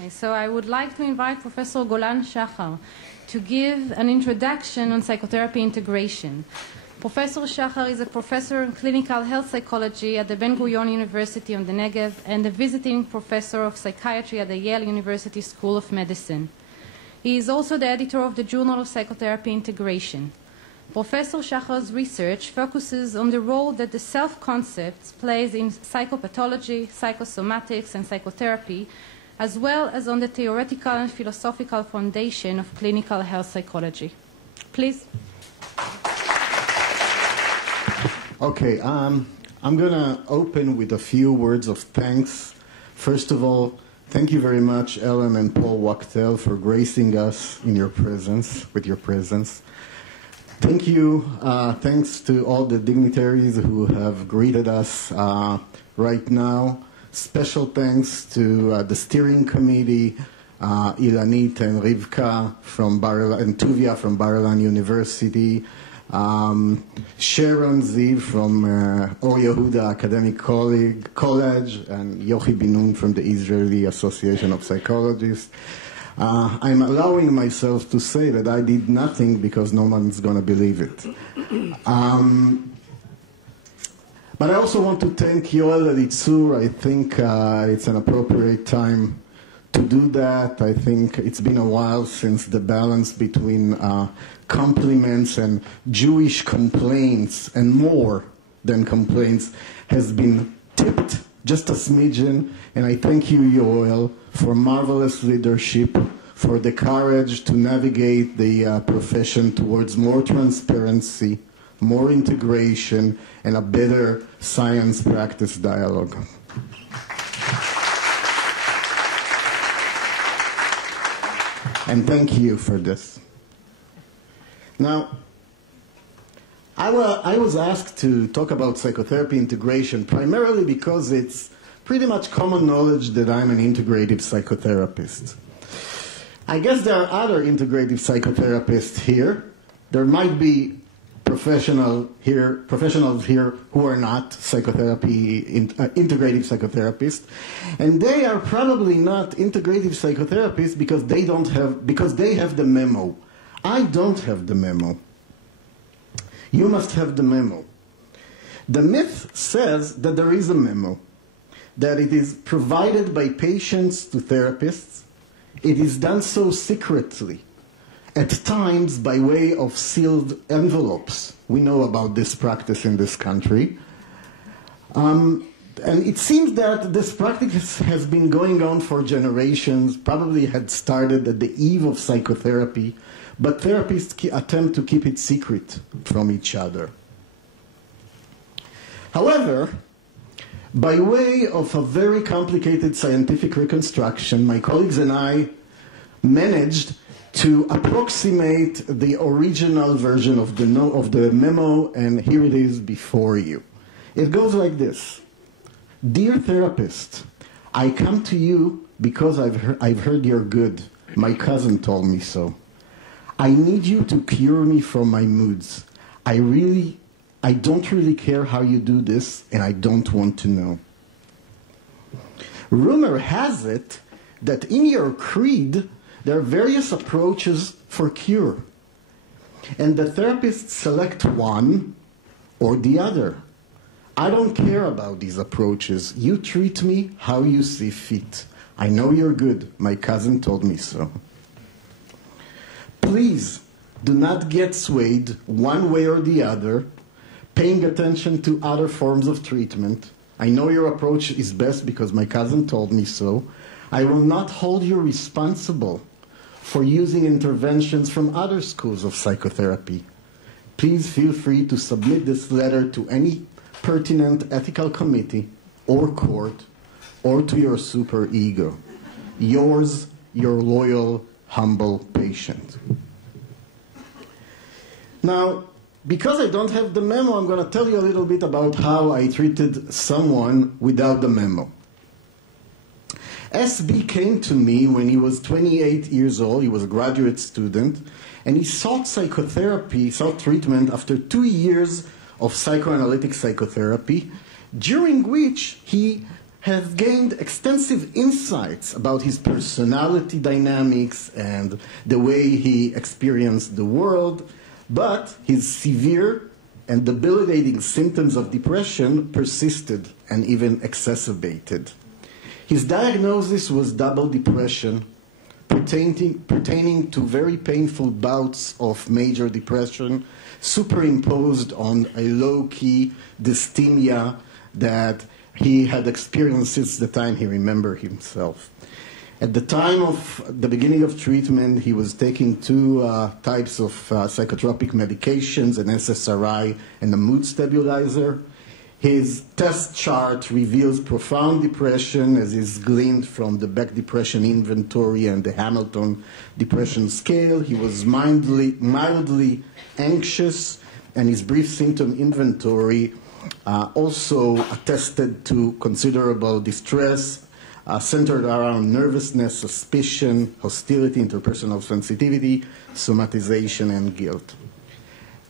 Okay, so I would like to invite Professor Golan Shachar to give an introduction on psychotherapy integration. Professor Shachar is a professor in clinical health psychology at the Ben-Gurion University on the Negev and a visiting professor of psychiatry at the Yale University School of Medicine. He is also the editor of the Journal of Psychotherapy Integration. Professor Shachar's research focuses on the role that the self-concepts plays in psychopathology, psychosomatics, and psychotherapy, as well as on the theoretical and philosophical foundation of clinical health psychology. Please. Okay, I'm going to open with a few words of thanks. First of all, thank you very much, Ellen and Paul Wachtel, for gracing us in your presence, with your presence. Thank you. Thanks to all the dignitaries who have greeted us right now. Special thanks to the steering committee, Ilanit and Rivka from and Tuvia from Bar-Ilan University, Sharon Ziv from Or Yehuda Academic College, and Yochi Binun from the Israeli Association of Psychologists. I'm allowing myself to say that I did nothing because no one's going to believe it. But I also want to thank Yoel Elitzur. I think it's an appropriate time to do that. I think it's been a while since the balance between compliments and Jewish complaints and more than complaints has been tipped just a smidgen. And I thank you, Yoel, for marvelous leadership, for the courage to navigate the profession towards more transparency, more integration, and a better science-practice dialogue. And thank you for this. Now, I was asked to talk about psychotherapy integration primarily because it's pretty much common knowledge that I'm an integrative psychotherapist. I guess there are other integrative psychotherapists here. There might be professionals here who are not integrative psychotherapists, and they are probably not integrative psychotherapists because they have the memo. I don't have the memo. You must have the memo. The myth says that there is a memo, that it is provided by patients to therapists. It is done so secretly, at times by way of sealed envelopes. We know about this practice in this country. And it seems that this practice has been going on for generations, probably had started at the eve of psychotherapy, but therapists attempt to keep it secret from each other. However, by way of a very complicated scientific reconstruction, my colleagues and I managed to approximate the original version of the memo, and here it is before you. It goes like this. Dear therapist, I come to you because I've heard you're good. My cousin told me so. I need you to cure me from my moods. I don't really care how you do this, and I don't want to know. Rumor has it that in your creed, there are various approaches for cure, and the therapists select one or the other. I don't care about these approaches. You treat me how you see fit. I know you're good. My cousin told me so. Please do not get swayed one way or the other, paying attention to other forms of treatment. I know your approach is best because my cousin told me so. I will not hold you responsible for using interventions from other schools of psychotherapy. Please feel free to submit this letter to any pertinent ethical committee or court or to your superego. Yours, your loyal, humble patient. Now, because I don't have the memo, I'm going to tell you a little bit about how I treated someone without the memo. SB came to me when he was 28 years old. He was a graduate student, and he sought treatment after 2 years of psychoanalytic psychotherapy, during which he has gained extensive insights about his personality dynamics and the way he experienced the world, but his severe and debilitating symptoms of depression persisted and even exacerbated. His diagnosis was double depression, pertaining to very painful bouts of major depression, superimposed on a low-key dysthymia that he had experienced since the time he remembered himself. At the time of the beginning of treatment, he was taking two types of psychotropic medications, an SSRI and a mood stabilizer. His test chart reveals profound depression, as is gleaned from the Beck Depression Inventory and the Hamilton Depression Scale. He was mildly anxious, and his brief symptom inventory also attested to considerable distress, centered around nervousness, suspicion, hostility, interpersonal sensitivity, somatization, and guilt.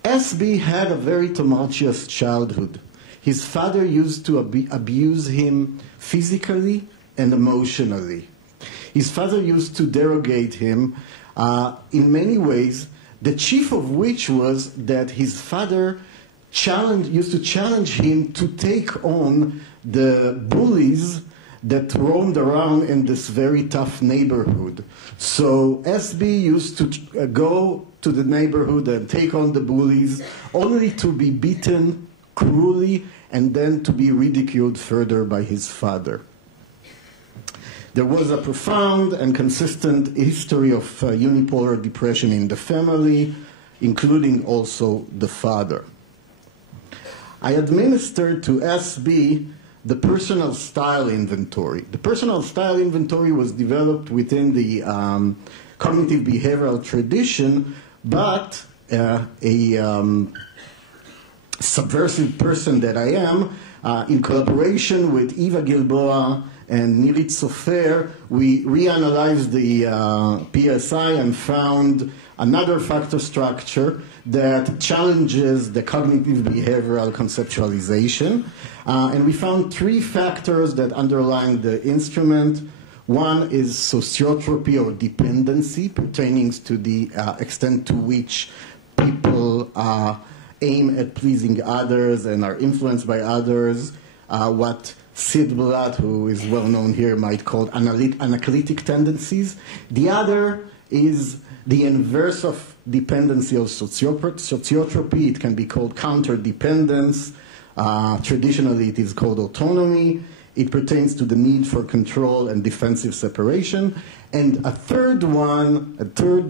SB had a very tumultuous childhood. His father used to abuse him physically and emotionally. His father used to derogate him in many ways, the chief of which was that his father used to challenge him to take on the bullies that roamed around in this very tough neighborhood. So SB used to go to the neighborhood and take on the bullies, only to be beaten cruelly and then to be ridiculed further by his father. There was a profound and consistent history of unipolar depression in the family, including also the father. I administered to SB the personal style inventory. The personal style inventory was developed within the cognitive behavioral tradition, but a subversive person that I am, in collaboration with Eva Gilboa and Nirit Sofer, we reanalyzed the PSI and found another factor structure that challenges the cognitive behavioral conceptualization. And we found three factors that underline the instrument. One is sociotropy or dependency, pertaining to the extent to which people aim at pleasing others and are influenced by others, what Sid Blatt, who is well known here, might call analytic tendencies. The other is the inverse of dependency of sociotropy. It can be called counterdependence. Traditionally, it is called autonomy. It pertains to the need for control and defensive separation. And a third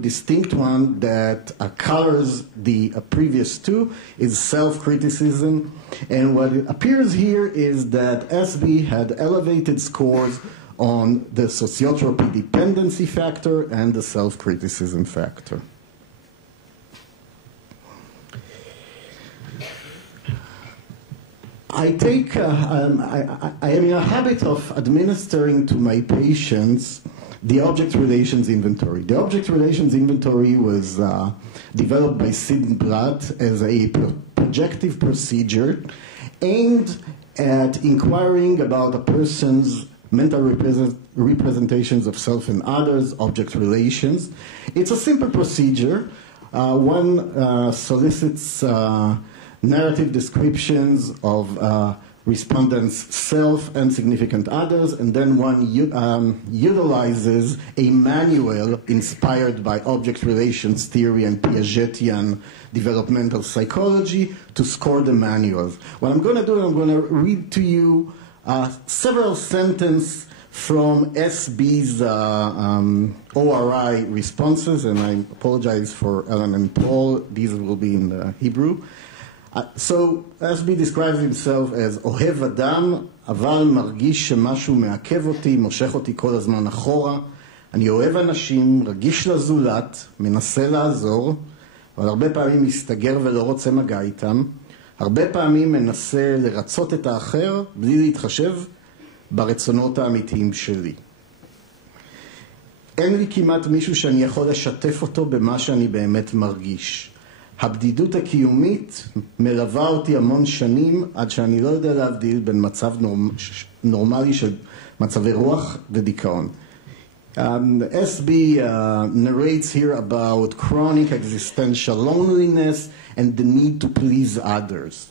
distinct one that colors the previous two is self-criticism. And what appears here is that SB had elevated scores on the sociotropy dependency factor and the self-criticism factor. I am in a habit of administering to my patients the object relations inventory. The object relations inventory was developed by Sid Blatt as a projective procedure aimed at inquiring about a person's mental representations of self and others, object relations. It's a simple procedure. One solicits narrative descriptions of respondents' self and significant others, and then one utilizes a manual inspired by object relations theory and Piagetian developmental psychology to score the manuals. What I'm going to do, I'm going to read to you several sentences from SB's ORI responses, and I apologize for Ellen and Paul. These will be in Hebrew. So SB describes himself as אוהב אדם, אבל מרגיש שמשהו מעכב אותי, מושך אותי כל הזמן אחורה. אני אוהב אנשים, רגיש לזולת, מנסה לעזור, אבל הרבה פעמים מסתגר ולא רוצה מגע איתם. הרבה פעמים מנסה לרצות את האחר, בלי להתחשב ברצונות האמיתיים שלי. אין לי כמעט מישהו שאני יכול לשתף אותו במה שאני באמת מרגיש. הבדידות הקיומית מלווה אותי המון שנים עד שאני לא יודע להבדיל בין מצב נורמלי של מצבי רוח ודיכאון. SB narrates here about chronic existential loneliness and the need to please others.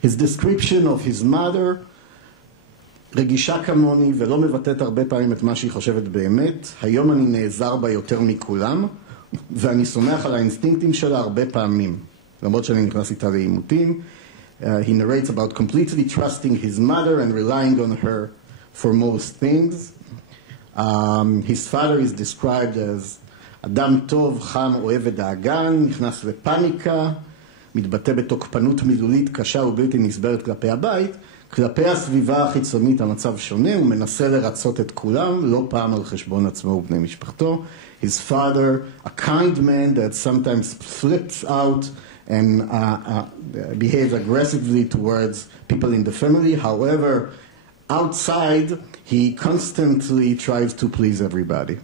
His description of his mother, רגישה כמוני ולא מבטאת הרבה פעמים את מה שהיא חושבת באמת, היום אני נעזר בה יותר מכולם, ואני סומך על האינסטינקטים שלה הרבה פעמים, למרות שאני נכנס איתה לעימותים. He narrates about completely trusting his mother and relying on her for most things. His father is described as אדם טוב, חם, אוהב ודאגן, נכנס לפניקה, מתבטא בתוקפנות מילולית קשה ובלתי נסברת כלפי הבית. כלפי הסביבה החיצונית המצב שונה, הוא מנסה לרצות את כולם, לא פעם על חשבון עצמו ובני משפחתו. His father, a kind man that sometimes flips out and behaves aggressively towards people in the family. However, outside, he constantly tries to please everybody.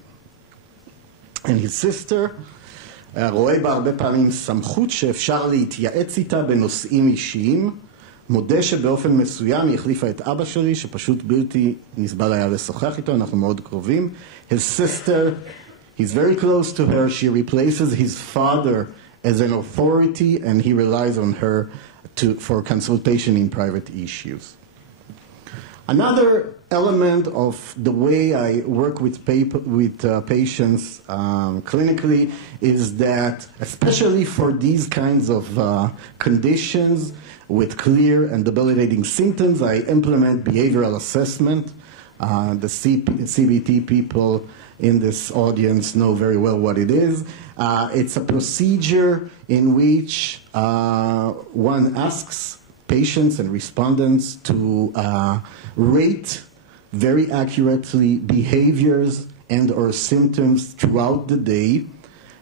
And his sister, רואה בה הרבה פעמים סמכות שאפשר להתייעץ איתה בנושאים אישיים. מודה שבאופן מסוים היא החליפה את אבא שלי, שפשוט בלתי נסבל היה לשוחח איתו, אנחנו מאוד קרובים. His sister, he's very close to her, she replaces his father as an authority and he relies on her for consultation in private issues. Another element of the way I work with patients clinically is that, especially for these kinds of conditions with clear and debilitating symptoms, I implement behavioral assessment. The CBT people in this audience know very well what it is. It's a procedure in which one asks patients and respondents to rate very accurately behaviors and or symptoms throughout the day.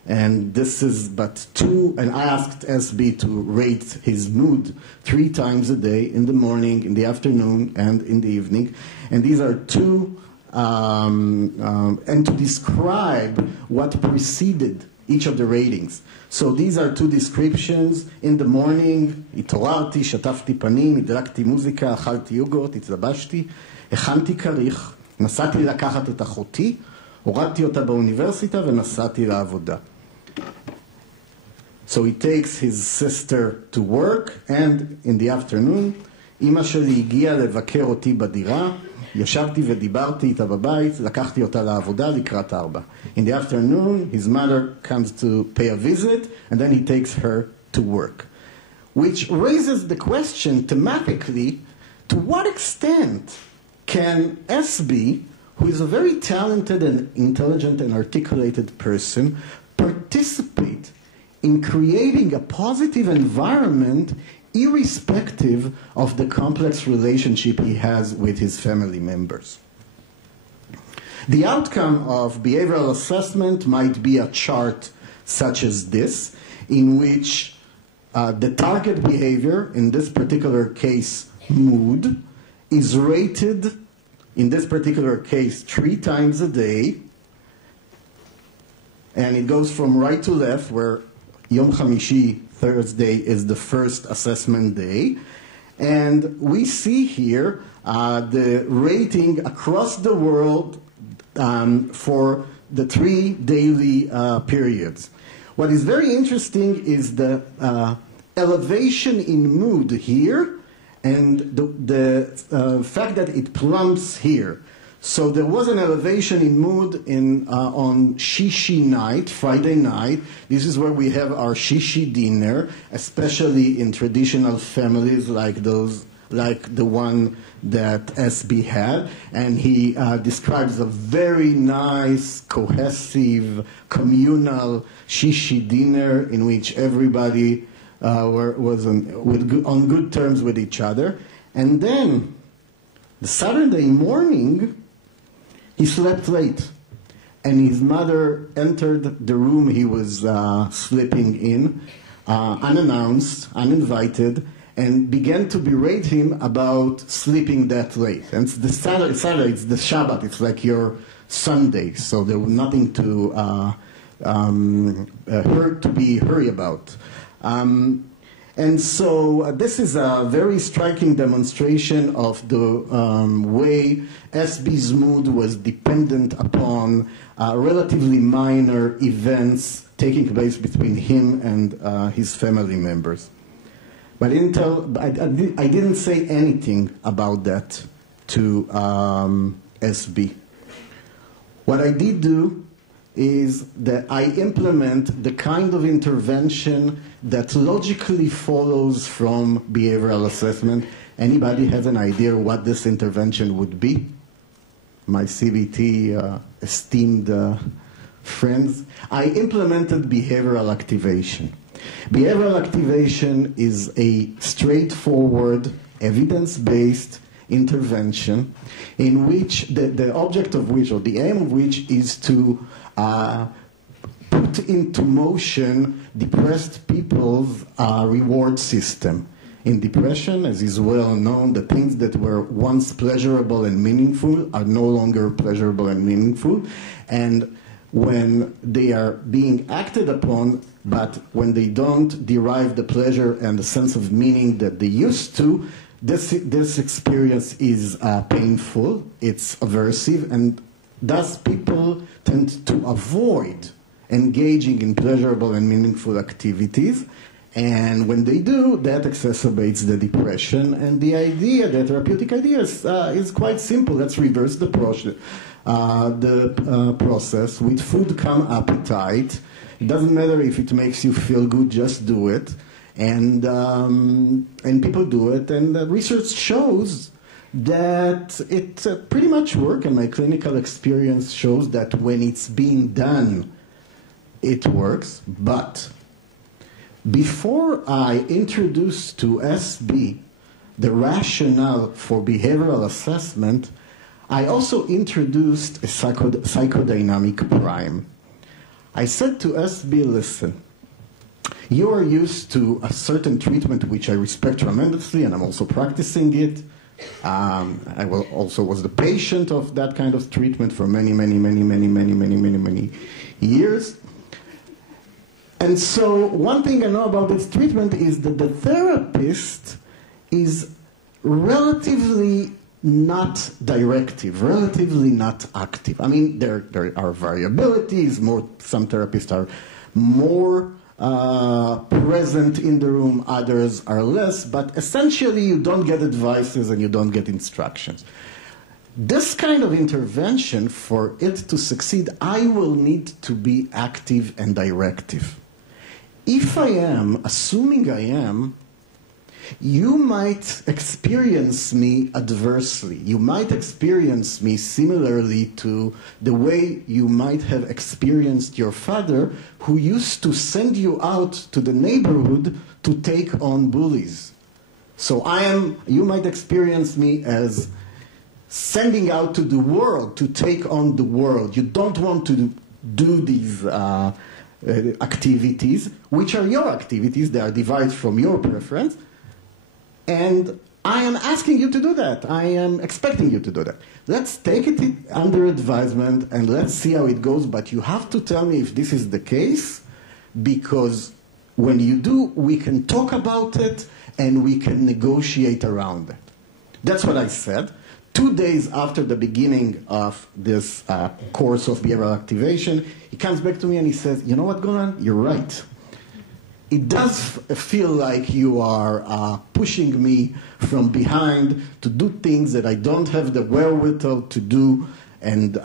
And this is but two, and I asked SB to rate his mood 3 times a day, in the morning, in the afternoon, and in the evening. And these are two, and to describe what preceded each of the ratings. So these are two descriptions. In the morning, התעוררתי, שטפתי פנים, הדלקתי מוזיקה, אכלתי יוגורט, התלבשתי, הכנתי כריך, נסעתי לקחת את אחותי, הורדתי אותה באוניברסיטה ונסעתי לעבודה. So he takes his sister to work, and in the afternoon, אמא שלי הגיעה לבקר אותי בדירה, ישבתי ודיברתי איתה בבית, לקחתי אותה לעבודה לקראת 4. In the afternoon, his mother comes to pay a visit, and then he takes her to work. Which raises the question, thematically, to what extent can SB, who is a very talented and intelligent and articulated person, participate in creating a positive environment irrespective of the complex relationship he has with his family members. The outcome of behavioral assessment might be a chart such as this, in which the target behavior, in this particular case mood, is rated, in this particular case 3 times a day, and it goes from right to left, where Yom Hamishi, Thursday, is the first assessment day. And we see here the rating across the world for the 3 daily periods. What is very interesting is the elevation in mood here and the fact that it plummets here. So there was an elevation in mood on Shishi night, Friday night. This is where we have our Shishi dinner, especially in traditional families like the one that SB had. And he describes a very nice, cohesive, communal Shishi dinner in which everybody was on good terms with each other. And then the Saturday morning, he slept late, and his mother entered the room he was sleeping in, unannounced, uninvited, and began to berate him about sleeping that late. And it's the Saturday, it's the Shabbat, it's like your Sunday, so there was nothing to hurry about. And so this is a very striking demonstration of the way SB's mood was dependent upon relatively minor events taking place between him and his family members. But I didn't say anything about that to SB. What I did do is that I implement the kind of intervention that logically follows from behavioral assessment. Anybody has an idea what this intervention would be? My CBT esteemed friends. I implemented behavioral activation. Behavioral activation is a straightforward, evidence-based intervention in which the object of which, or the aim of which, is to put into motion depressed people's reward system. In depression, as is well known, the things that were once pleasurable and meaningful are no longer pleasurable and meaningful. And when they are being acted upon, but when they don't derive the pleasure and the sense of meaning that they used to, this experience is painful, it's aversive, and thus people tend to avoid engaging in pleasurable and meaningful activities. And when they do, that exacerbates the depression. And the idea, the therapeutic idea is quite simple. Let's reverse the process. With food come appetite. It doesn't matter if it makes you feel good, just do it. And people do it. And research shows that it pretty much works. And my clinical experience shows that when it's being done, it works. But before I introduced to SB the rationale for behavioral assessment, I also introduced a psychodynamic prime. I said to SB, listen, you are used to a certain treatment which I respect tremendously, and I'm also practicing it. I also was the patient of that kind of treatment for many years. And so one thing I know about this treatment is that the therapist is relatively not directive, relatively not active. I mean, there are variabilities. Some therapists are more present in the room, others are less, but essentially you don't get advices and you don't get instructions. This kind of intervention, for it to succeed, I will need to be active and directive. If I am, assuming I am, you might experience me adversely. You might experience me similarly to the way you might have experienced your father, who used to send you out to the neighborhood to take on bullies. So you might experience me as sending out to the world to take on the world. You don't want to do these activities, which are your activities. They are derived from your preference. And I am asking you to do that. I am expecting you to do that. Let's take it under advisement and let's see how it goes. But you have to tell me if this is the case, because when you do, we can talk about it and we can negotiate around it. That's what I said. 2 days after the beginning of this course of behavioral activation, he comes back to me and he says, you know what, Golan? You're right. It does feel like you are pushing me from behind to do things that I don't have the wherewithal to do, and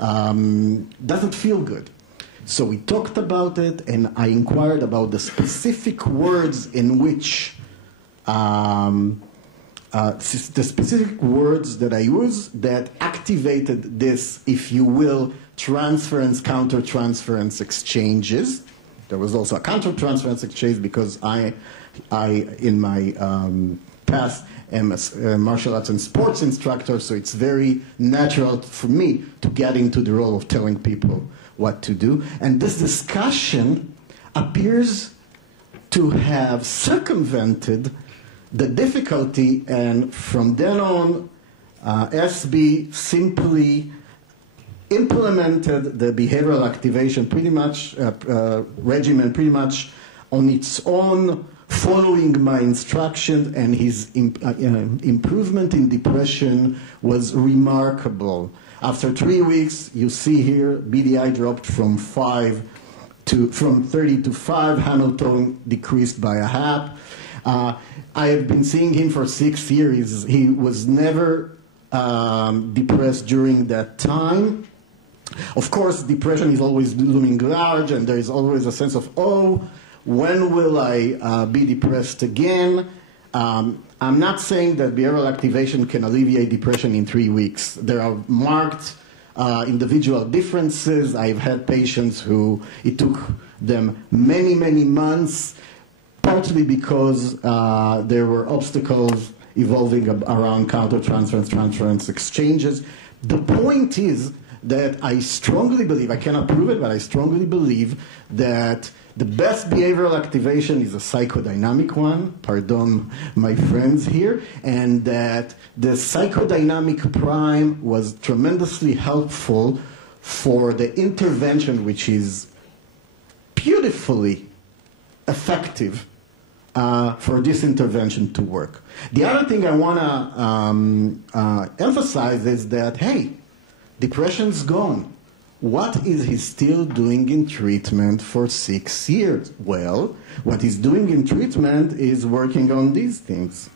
doesn't feel good. So we talked about it, and I inquired about the specific words in which, the specific words that I use that activated this, if you will, transference, counter-transference exchanges. There was also a counter-transference exchange because I in my past, am a martial arts and sports instructor, so it's very natural for me to get into the role of telling people what to do. And this discussion appears to have circumvented the difficulty, and from then on, SB simply implemented the behavioral activation regimen pretty much on its own, following my instructions, and his improvement in depression was remarkable. After 3 weeks, you see here, BDI dropped from 30 to 5, Hamilton decreased by a half. I have been seeing him for 6 years. He was never depressed during that time. Of course, depression is always looming large, and there is always a sense of, oh, when will I be depressed again? I'm not saying that behavioral activation can alleviate depression in 3 weeks. There are marked individual differences. I've had patients who it took them many, many months, partly because there were obstacles evolving around countertransference exchanges. The point is that I strongly believe, I cannot prove it, but I strongly believe that the best behavioral activation is a psychodynamic one, pardon my friends here, and that the psychodynamic prime was tremendously helpful for the intervention, which is beautifully effective for this intervention to work. The other thing I want to emphasize is that, hey, depression's gone. What is he still doing in treatment for 6 years? Well, what he's doing in treatment is working on these things.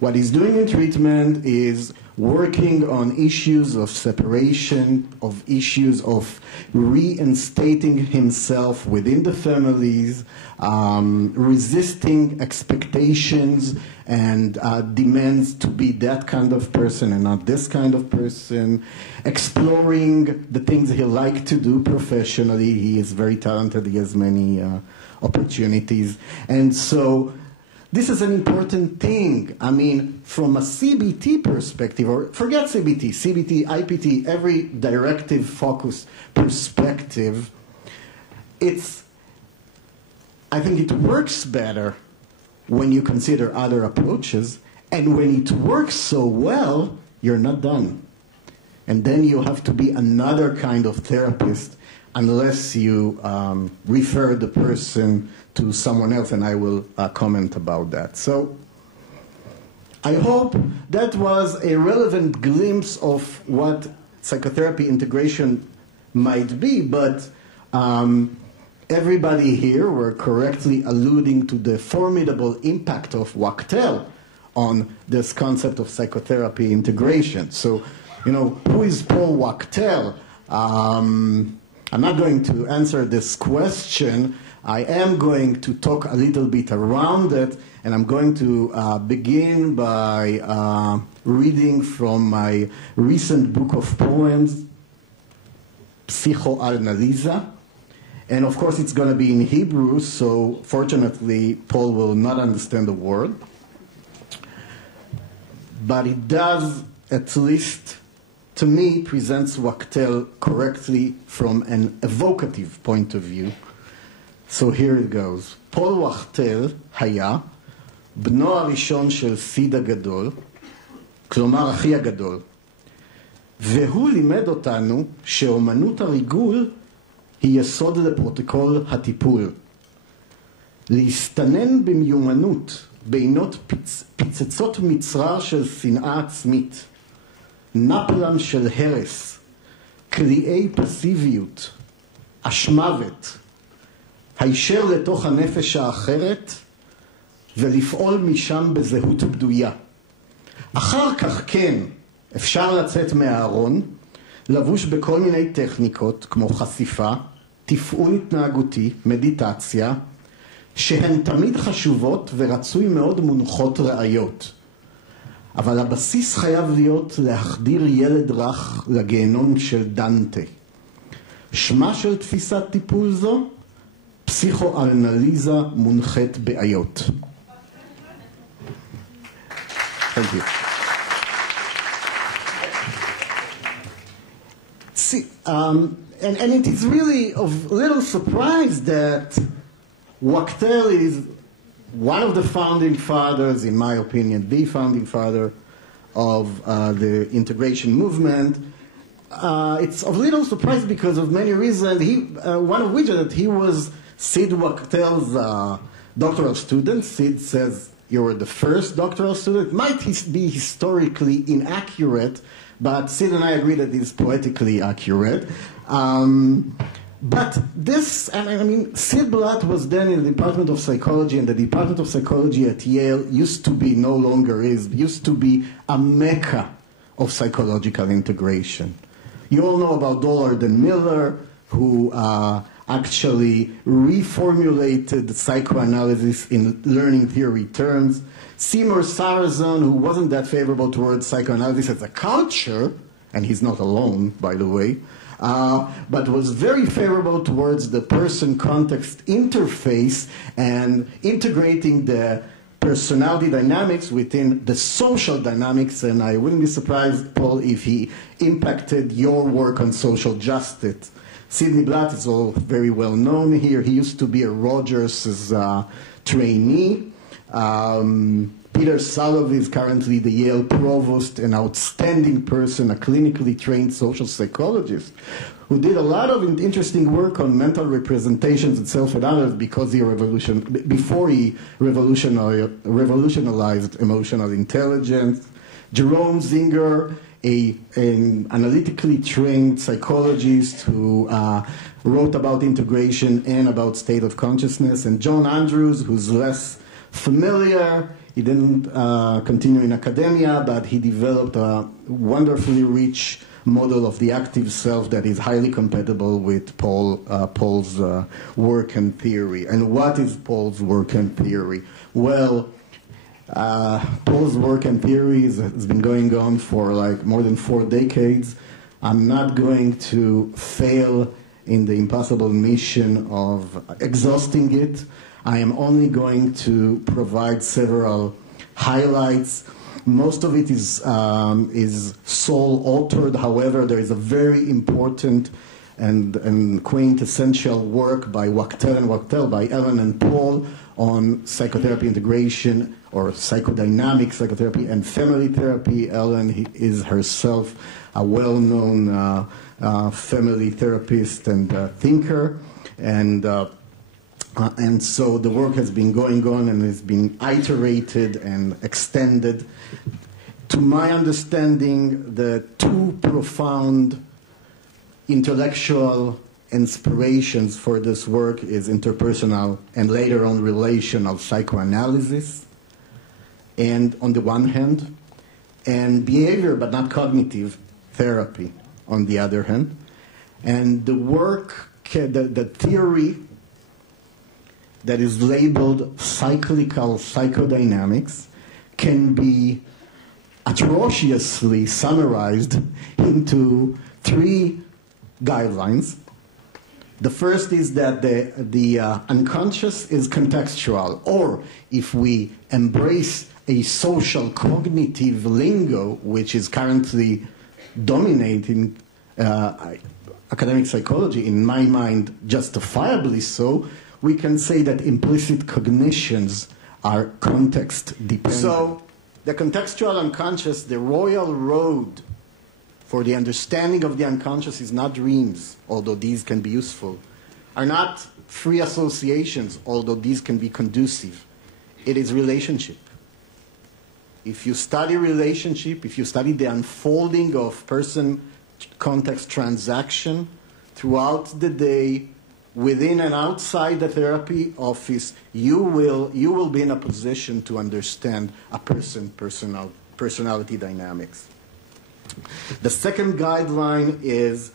What he's doing in treatment is working on issues of separation, of issues of reinstating himself within the families, resisting expectations and demands to be that kind of person and not this kind of person, exploring the things he likes to do professionally. He is very talented. He has many opportunities. And so this is an important thing. I mean, from a CBT perspective, or forget CBT, CBT, IPT, every directive focus perspective, I think it works better when you consider other approaches, and when it works so well, you're not done. And then you have to be another kind of therapist unless you refer the person to someone else, and I will comment about that. So I hope that was a relevant glimpse of what psychotherapy integration might be, but everybody here were correctly alluding to the formidable impact of Wachtel on this concept of psychotherapy integration. So, you know, who is Paul Wachtel? I'm not going to answer this question. I am going to talk a little bit around it, and I'm going to begin by reading from my recent book of poems, Psychoanalyse. And of course it's going to be in Hebrew, so fortunately Paul will not understand the word. But it does, at least to me, presents Wachtel correctly from an evocative point of view. So here it goes. פול וואכטל היה בנו הראשון של סיד הגדול, כלומר אחי הגדול, והוא לימד אותנו שאומנות הריגול היא יסוד לפרוטוקול הטיפול. להסתנן במיומנות בינות פצצות מצרר של שנאה עצמית, נפלם של הרס, קליעי פסיביות, אשמוות, הישר לתוך הנפש האחרת ולפעול משם בזהות בדויה. אחר כך כן אפשר לצאת מהארון, לבוש בכל מיני טכניקות כמו חשיפה, תפעול התנהגותי, מדיטציה, שהן תמיד חשובות ורצוי מאוד מונחות ראיות. אבל הבסיס חייב להיות להחדיר ילד רך לגיהנום של דנטה. שמה של תפיסת טיפול זו? פסיכואנליזה מונחית בעיות. Thank you. See, and it is really of little surprise that Wachtel is one of the founding fathers, in my opinion, the founding father of the integration movement. it's of little surprise because of many reasons. One of which is that he was Sid Wachtel's doctoral student. Sid says, you were the first doctoral student. Might be historically inaccurate, but Sid and I agree that it's poetically accurate. But this, and I mean, Sid Blatt was then in the Department of Psychology, and the Department of Psychology at Yale used to be, no longer is, used to be a mecca of psychological integration. You all know about Dollard and Miller, who actually reformulated psychoanalysis in learning theory terms. Seymour Sarazan, who wasn't that favorable towards psychoanalysis as a culture, and he's not alone, by the way, but was very favorable towards the person-context interface and integrating the personality dynamics within the social dynamics, and I wouldn't be surprised, Paul, if he impacted your work on social justice. Sidney Blatt is all very well known here. He used to be a Rogers' trainee. Peter Salovey is currently the Yale provost, an outstanding person, a clinically trained social psychologist, who did a lot of interesting work on mental representations and self-analysis before he revolutionized emotional intelligence. Jerome Zinger, an analytically trained psychologist who wrote about integration and about state of consciousness, and John Andrews, who's less familiar. He didn't continue in academia, but he developed a wonderfully rich model of the active self that is highly compatible with Paul's work and theory. And what is Paul's work and theory? Well, Paul's work and theory has been going on for like more than 4 decades. I'm not going to fail in the impossible mission of exhausting it. I am only going to provide several highlights. Most of it is soul-altered. However, there is a very important and quintessential work by Wachtel, by Ellen and Paul, on psychotherapy integration or psychodynamic psychotherapy and family therapy. Ellen is herself a well-known family therapist and thinker, and so the work has been going on and has been iterated and extended. To my understanding, the two profound intellectual inspirations for this work is interpersonal and later on relational psychoanalysis, and on the one hand, and behavior but not cognitive therapy on the other hand. And the work, the theory that is labeled cyclical psychodynamics can be atrociously summarized into 3 guidelines. The first is that the unconscious is contextual, or if we embrace a social cognitive lingo, which is currently dominating academic psychology, in my mind justifiably so, we can say that implicit cognitions are context-dependent. So the contextual unconscious, the royal road for the understanding of the unconscious is not dreams, although these can be useful, are not free associations, although these can be conducive. It is relationship. If you study relationship, if you study the unfolding of person-context transaction throughout the day, within and outside the therapy office, you will be in a position to understand a personality dynamics. The second guideline is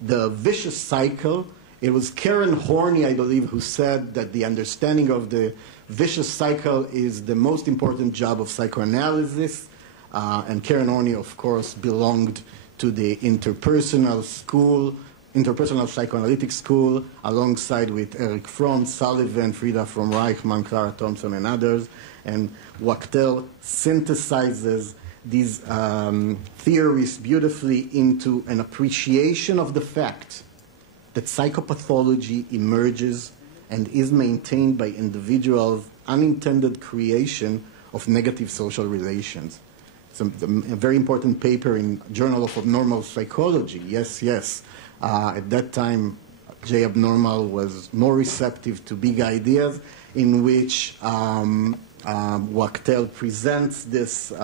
the vicious cycle. It was Karen Horney, I believe, who said that the understanding of the vicious cycle is the most important job of psychoanalysis. And Karen Horney, of course, belonged to the interpersonal psychoanalytic school, alongside with Eric Fromm, Sullivan, Frida from Reichman, Clara Thompson, and others. And Wachtel synthesizes these theories beautifully into an appreciation of the fact that psychopathology emerges and is maintained by individuals' unintended creation of negative social relations. It's a very important paper in Journal of Abnormal Psychology. Yes, yes. At that time, J. Abnormal was more receptive to big ideas, in which Wachtel presents this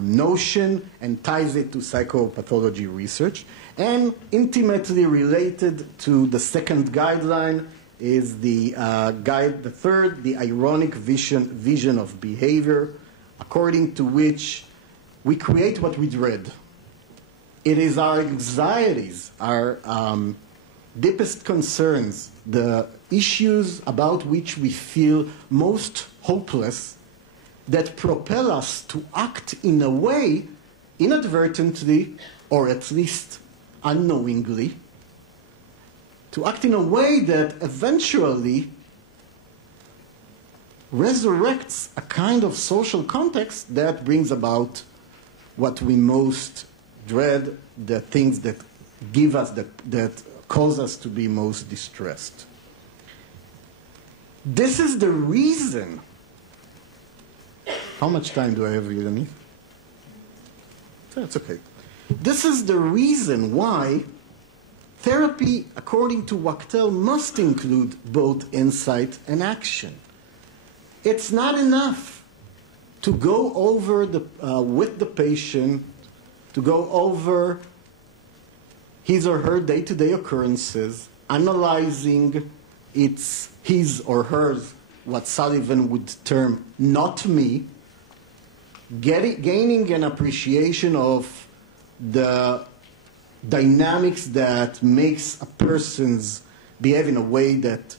notion and ties it to psychopathology research. And intimately related to the second guideline is the third, the ironic vision of behavior, according to which we create what we dread. It is our anxieties, our deepest concerns, the issues about which we feel most hopeless, that propel us to act in a way, inadvertently, or at least unknowingly, to act in a way that eventually resurrects a kind of social context that brings about what we most dread, the things that give us, that cause us to be most distressed. This is the reason. How much time do I have, Yelani? That's okay. This is the reason why therapy, according to Wachtel, must include both insight and action. It's not enough to go over with the patient, to go over his or her day-to-day occurrences, analyzing his or hers, what Sullivan would term not me, gaining an appreciation of the dynamics that makes a person's behave in a way that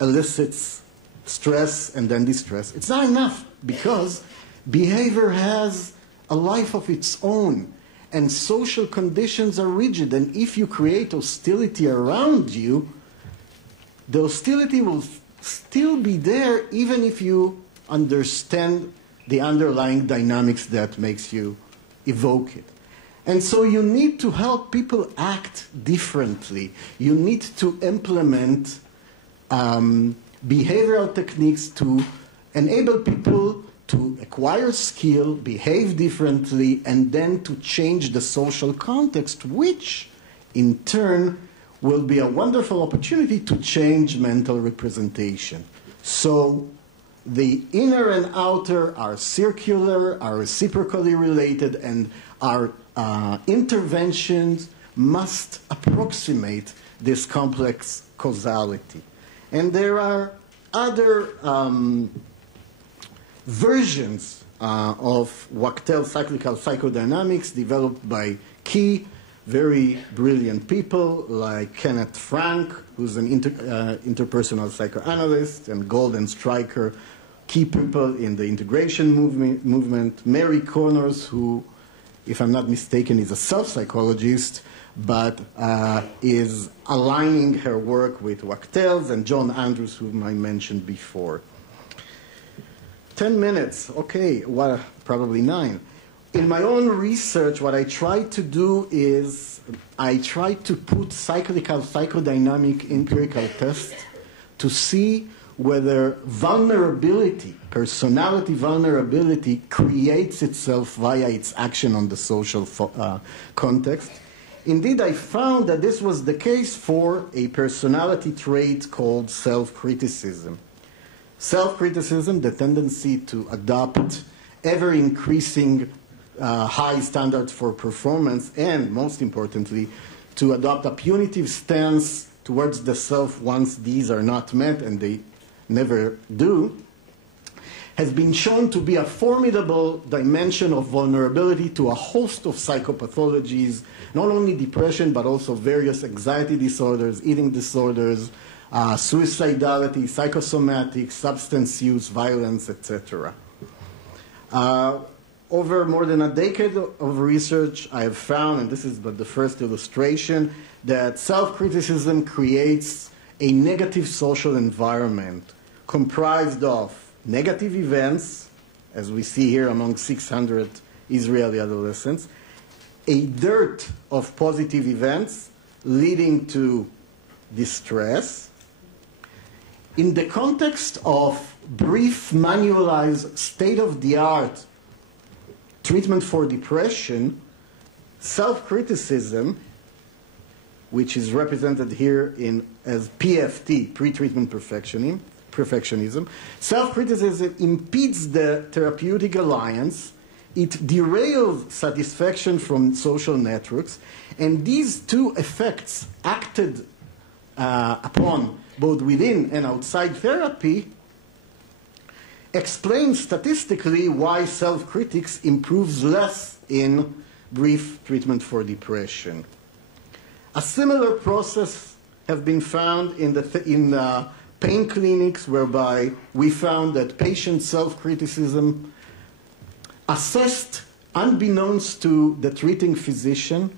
elicits stress and then distress. It's not enough, because behavior has a life of its own, and social conditions are rigid, and if you create hostility around you, the hostility will still be there even if you understand the underlying dynamics that makes you evoke it. And so you need to help people act differently. You need to implement behavioral techniques to enable people to acquire skill, behave differently, and then to change the social context, which in turn will be a wonderful opportunity to change mental representation. So the inner and outer are circular, are reciprocally related, and our interventions must approximate this complex causality. And there are other versions of Wachtel cyclical psychodynamics developed by key, very brilliant people like Kenneth Frank, who's an interpersonal psychoanalyst, and Golden Stryker, key people in the integration movement. Mary Connors, who, if I'm not mistaken, is a self-psychologist, but is aligning her work with Wachtel's, and John Andrews, whom I mentioned before. 10 minutes, okay, well, probably 9. In my own research, what I try to do is I try to put cyclical psychodynamic empirical tests to see whether vulnerability, personality vulnerability, creates itself via its action on the social context. Indeed, I found that this was the case for a personality trait called self-criticism. Self-criticism, the tendency to adopt ever-increasing high standards for performance, and most importantly, to adopt a punitive stance towards the self once these are not met, and they never do, has been shown to be a formidable dimension of vulnerability to a host of psychopathologies, not only depression, but also various anxiety disorders, eating disorders, suicidality, psychosomatic, substance use, violence, etc. Over more than a decade of research, I have found, and this is but the first illustration, that self-criticism creates a negative social environment comprised of negative events, as we see here among 600 Israeli adolescents, a dearth of positive events leading to distress. In the context of brief, manualized, state-of-the-art treatment for depression, self-criticism, which is represented here as PFT, pre-treatment perfectionism. Self-criticism impedes the therapeutic alliance. It derails satisfaction from social networks. And these two effects acted upon both within and outside therapy explain statistically why self-critics improves less in brief treatment for depression. A similar process has been found in pain clinics, whereby we found that patient self-criticism assessed unbeknownst to the treating physician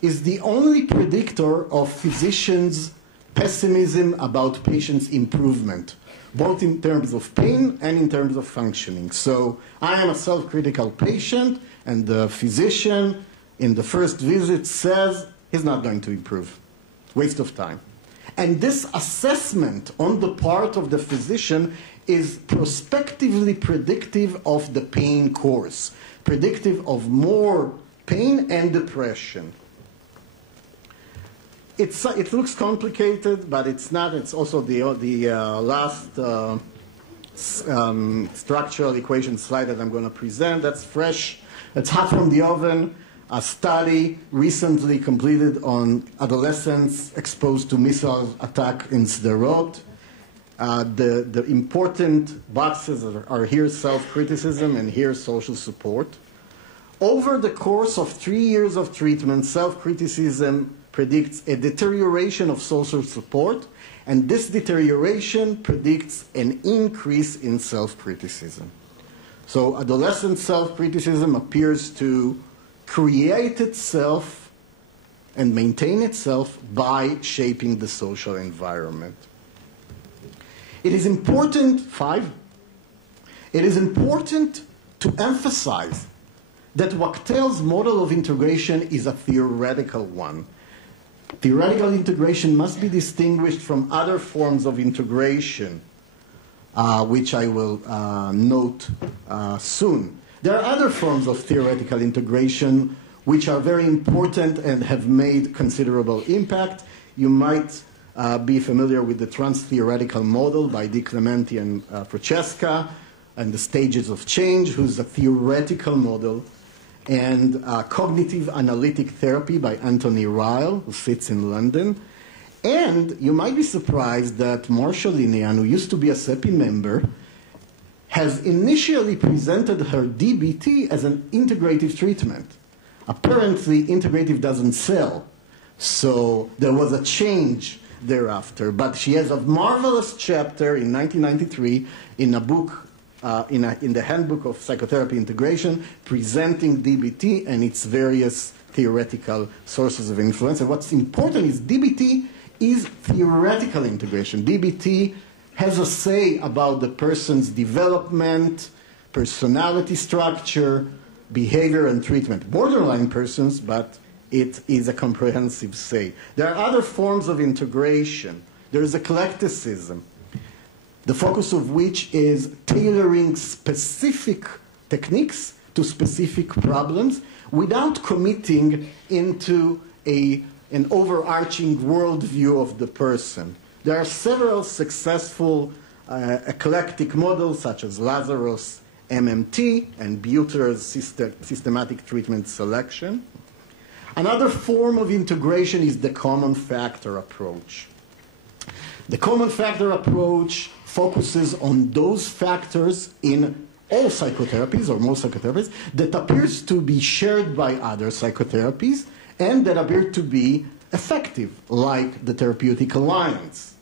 is the only predictor of physicians' pessimism about patients' improvement, both in terms of pain and in terms of functioning. So I am a self-critical patient, and the physician in the first visit says he's not going to improve. Waste of time. And this assessment on the part of the physician is prospectively predictive of the pain course, predictive of more pain and depression. It looks complicated, but it's not. It's also the last structural equation slide that I'm going to present. That's fresh. It's hot from the oven. A study recently completed on adolescents exposed to missile attack in Sderot. The important boxes are here self-criticism and here social support. Over the course of 3 years of treatment, self-criticism predicts a deterioration of social support, and this deterioration predicts an increase in self-criticism. So adolescent self-criticism appears to create itself and maintain itself by shaping the social environment. It is important, it is important to emphasize that Wachtel's model of integration is a theoretical one. Theoretical integration must be distinguished from other forms of integration, which I will note soon. There are other forms of theoretical integration which are very important and have made considerable impact. You might be familiar with the trans-theoretical model by Di Clementi and Prochaska, and the stages of change, who's a theoretical model, and cognitive analytic therapy by Anthony Ryle, who sits in London. And you might be surprised that Marcia Linehan, who used to be a CEPI member, has initially presented her DBT as an integrative treatment. Apparently, integrative doesn't sell, so there was a change thereafter. But she has a marvelous chapter in 1993 in a book, in the Handbook of Psychotherapy Integration, presenting DBT and its various theoretical sources of influence. And what's important is DBT is theoretical integration. DBT has a say about the person's development, personality structure, behavior, and treatment. Borderline persons, but it is a comprehensive say. There are other forms of integration. There is eclecticism, the focus of which is tailoring specific techniques to specific problems without committing into an overarching worldview of the person. There are several successful eclectic models, such as Lazarus MMT and Buter's systematic treatment selection. Another form of integration is the common factor approach. The common factor approach focuses on those factors in all psychotherapies, or most psychotherapies, that appears to be shared by other psychotherapies and that appear to be effective, like the therapeutic alliance.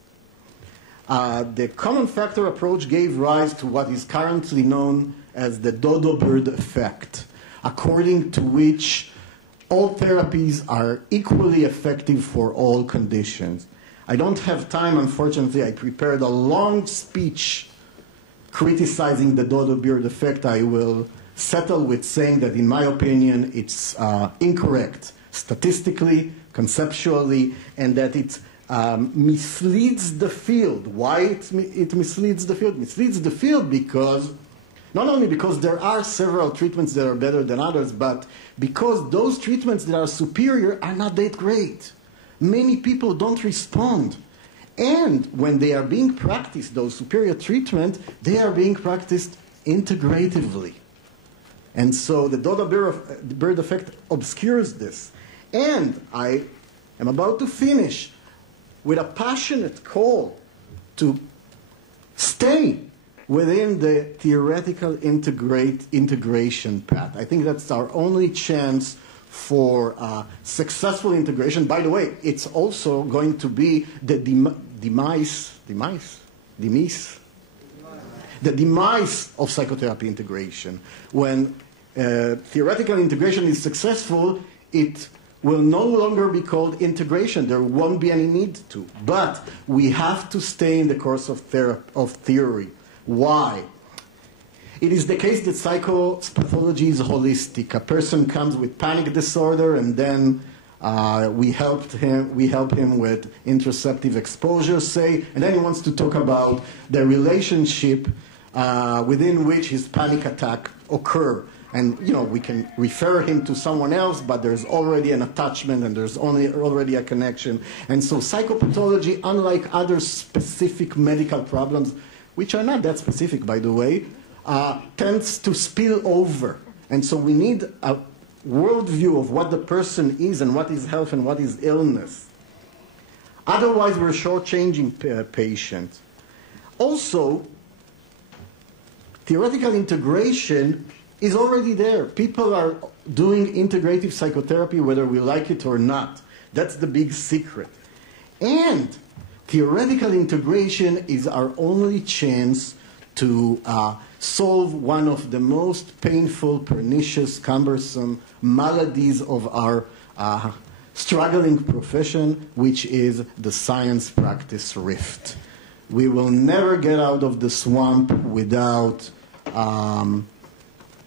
The common factor approach gave rise to what is currently known as the dodo bird effect, according to which all therapies are equally effective for all conditions. I don't have time, unfortunately. I prepared a long speech criticizing the dodo bird effect. I will settle with saying that, in my opinion, it's incorrect statistically, conceptually, and that it misleads the field. Why it misleads the field? It misleads the field because Not only because there are several treatments that are better than others, but because those treatments that are superior are not that great. Many people don't respond. And when they are being practiced, those superior treatments, they are being practiced integratively. And so the dodo bird effect obscures this. And I am about to finish with a passionate call to stay within the theoretical integration path. I think that's our only chance for successful integration. By the way, it's also going to be the demise of psychotherapy integration. When theoretical integration is successful, it will no longer be called integration. There won't be any need to. But we have to stay in the course of theory. Why? It is the case that psychopathology is holistic. A person comes with panic disorder, and then we help him with interoceptive exposure, say, and then he wants to talk about the relationship within which his panic attack occur. And, you know, we can refer him to someone else, but there's already an attachment and there's already a connection. And so psychopathology, unlike other specific medical problems, which are not that specific, by the way, tends to spill over. And so we need a worldview of what the person is and what is health and what is illness. Otherwise, we're shortchanging patients. Also, theoretical integration is already there. People are doing integrative psychotherapy whether we like it or not. That's the big secret. And theoretical integration is our only chance to solve one of the most painful, pernicious, cumbersome maladies of our struggling profession, which is the science-practice rift. We will never get out of the swamp without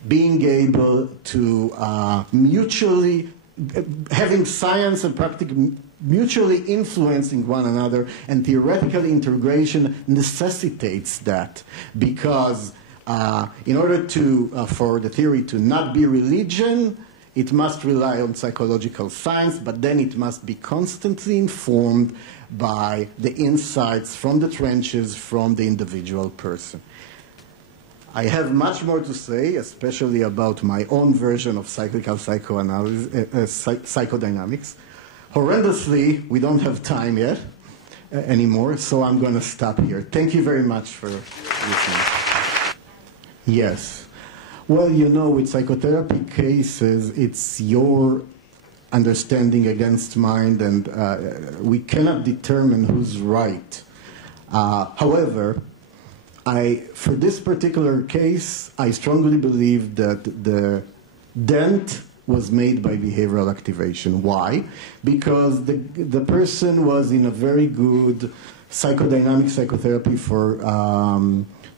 being able to mutually, having science and practice mutually influencing one another, and theoretical integration necessitates that, because in order to, for the theory to not be religion, it must rely on psychological science, but then it must be constantly informed by the insights from the trenches, from the individual person. I have much more to say, especially about my own version of cyclical psychoanalysis, psychodynamics. Horrendously, we don't have time yet anymore, so I'm going to stop here. Thank you very much for listening. Yes. Well, you know, with psychotherapy cases, it's your understanding against mine, and we cannot determine who's right. However, for this particular case, I strongly believe that the dent was made by behavioral activation. Why? Because the person was in a very good psychodynamic psychotherapy for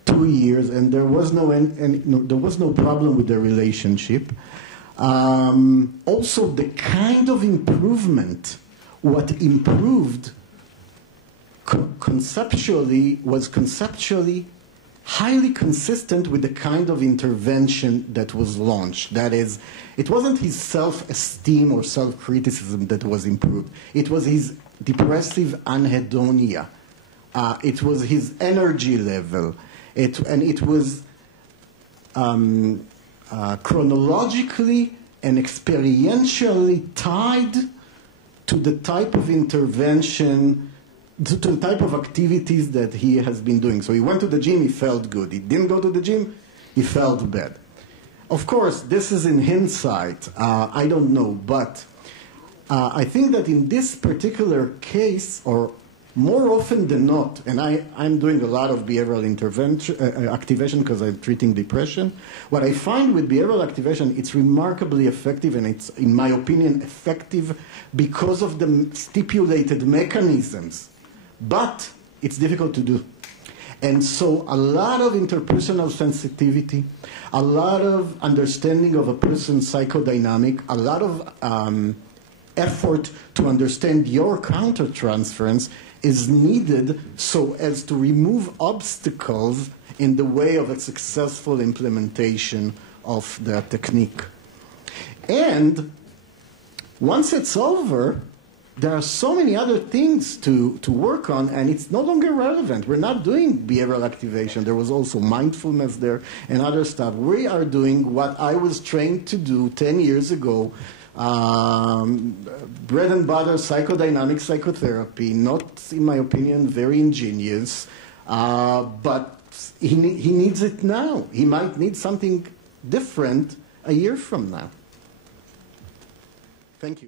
2 years, and there was no problem with their relationship. Also, the kind of improvement, what improved conceptually was conceptually highly consistent with the kind of intervention that was launched. That is, it wasn't his self-esteem or self-criticism that was improved. It was his depressive anhedonia. It was his energy level. And it was chronologically and experientially tied to the type of intervention, to the type of activities that he has been doing. So he went to the gym, he felt good. He didn't go to the gym, he felt bad. Of course, this is in hindsight. I don't know. But I think that in this particular case, or more often than not, and I'm doing a lot of behavioral intervention, activation because I'm treating depression. What I find with behavioral activation, it's remarkably effective, and it's, in my opinion, effective because of the stipulated mechanisms. But it's difficult to do. And so a lot of interpersonal sensitivity, a lot of understanding of a person's psychodynamic, a lot of effort to understand your countertransference is needed so as to remove obstacles in the way of a successful implementation of the technique. And once it's over, there are so many other things to work on, and it's no longer relevant. We're not doing behavioral activation. There was also mindfulness there and other stuff. We are doing what I was trained to do 10 years ago, bread and butter psychodynamic psychotherapy, not, in my opinion, very ingenious, but he needs it now. He might need something different a year from now. Thank you.